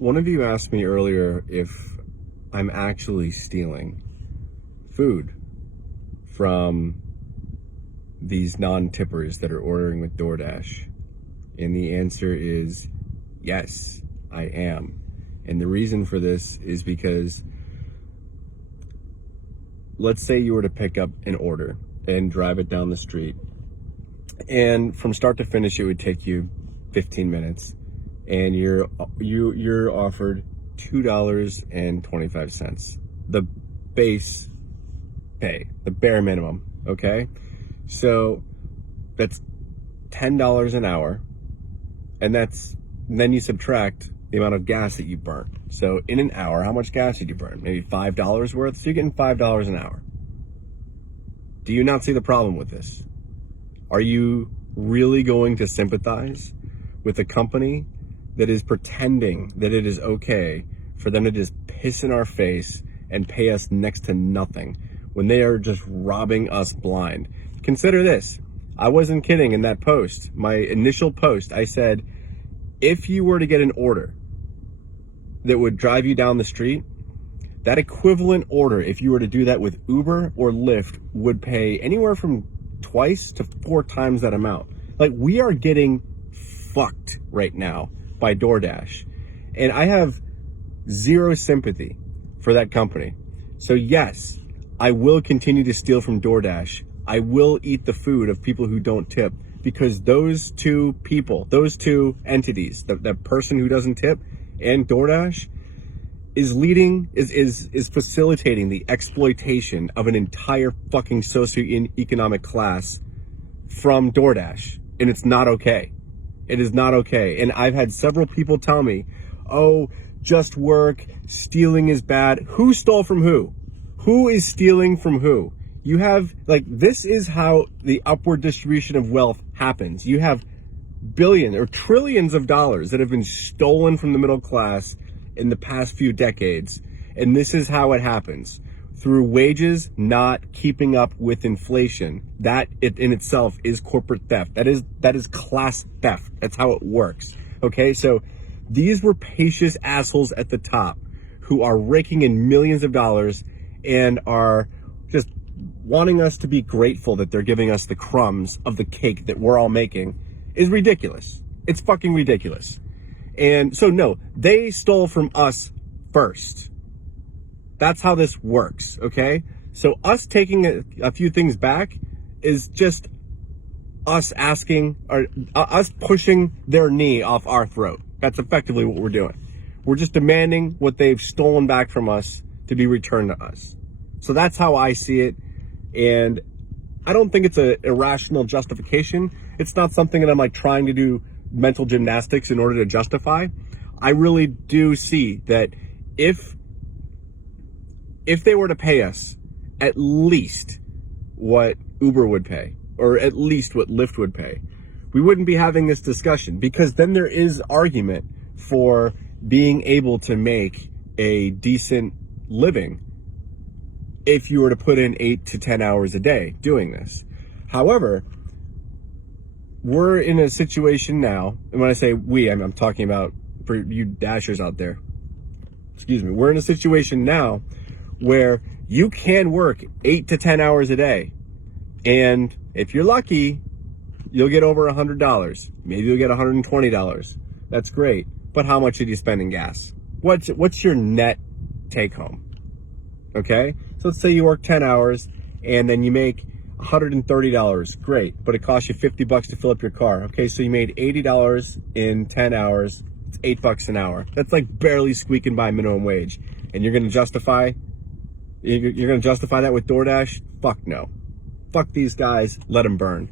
one of you asked me earlier if I'm actually stealing food from these non-tippers that are ordering with Doordash. And the answer is yes, I am. And the reason for this is because let's say you were to pick up an order and drive it down the street, and from start to finish it would take you 15 minutes, and you're offered $2.25, the base pay, the bare minimum. Okay, so that's $10 an hour, and then you subtract the amount of gas that you burn. So in an hour, how much gas did you burn? Maybe $5 worth. So you're getting $5 an hour. Do you not see the problem with this? Are you really going to sympathize with a company that is pretending that it is okay for them to just piss in our face and pay us next to nothing when they are just robbing us blind? Consider this. I wasn't kidding in that post. My initial post, I said, if you were to get an order that would drive you down the street, that equivalent order, if you were to do that with Uber or Lyft, would pay anywhere from twice to 4 times that amount. Like, we are getting fucked right now by Doordash. And I have zero sympathy for that company. So yes, I will continue to steal from Doordash. I will eat the food of people who don't tip, because those two people, those two entities, the person who doesn't tip and Doordash, is facilitating the exploitation of an entire fucking socioeconomic class from Doordash. And it's not okay. It is not okay. And I've had several people tell me, oh, just work, stealing is bad. Who stole from who? Who is stealing from who? You have, like, this is how the upward distribution of wealth happens. You have billions or trillions of dollars that have been stolen from the middle class in the past few decades. And this is how it happens. Through wages not keeping up with inflation. That in itself is corporate theft. That is class theft. That's how it works. Okay, so these rapacious assholes at the top who are raking in millions of dollars and are just wanting us to be grateful that they're giving us the crumbs of the cake that we're all making is ridiculous. It's fucking ridiculous. And so no, they stole from us first. That's how this works, okay? So us taking a few things back is just us asking, or us pushing their knee off our throat. That's effectively what we're doing. We're just demanding what they've stolen back from us to be returned to us. So that's how I see it. And I don't think it's an irrational justification. It's not something that I'm like trying to do mental gymnastics in order to justify. I really do see that if they were to pay us at least what Uber would pay, or at least what Lyft would pay, we wouldn't be having this discussion, because then there is argument for being able to make a decent living if you were to put in 8 to 10 hours a day doing this. However, we're in a situation now, and when I say we, I'm talking about for you dashers out there, excuse me, we're in a situation now where you can work 8 to 10 hours a day, and if you're lucky, you'll get over $100. Maybe you'll get $120. That's great. But how much did you spend in gas? What's your net take home? Okay? So let's say you work 10 hours and then you make $130. Great. But it costs you $50 to fill up your car. Okay, so you made $80 in 10 hours. It's $8 an hour. That's like barely squeaking by minimum wage. And you're gonna justify that with DoorDash? Fuck no. Fuck these guys. Let them burn.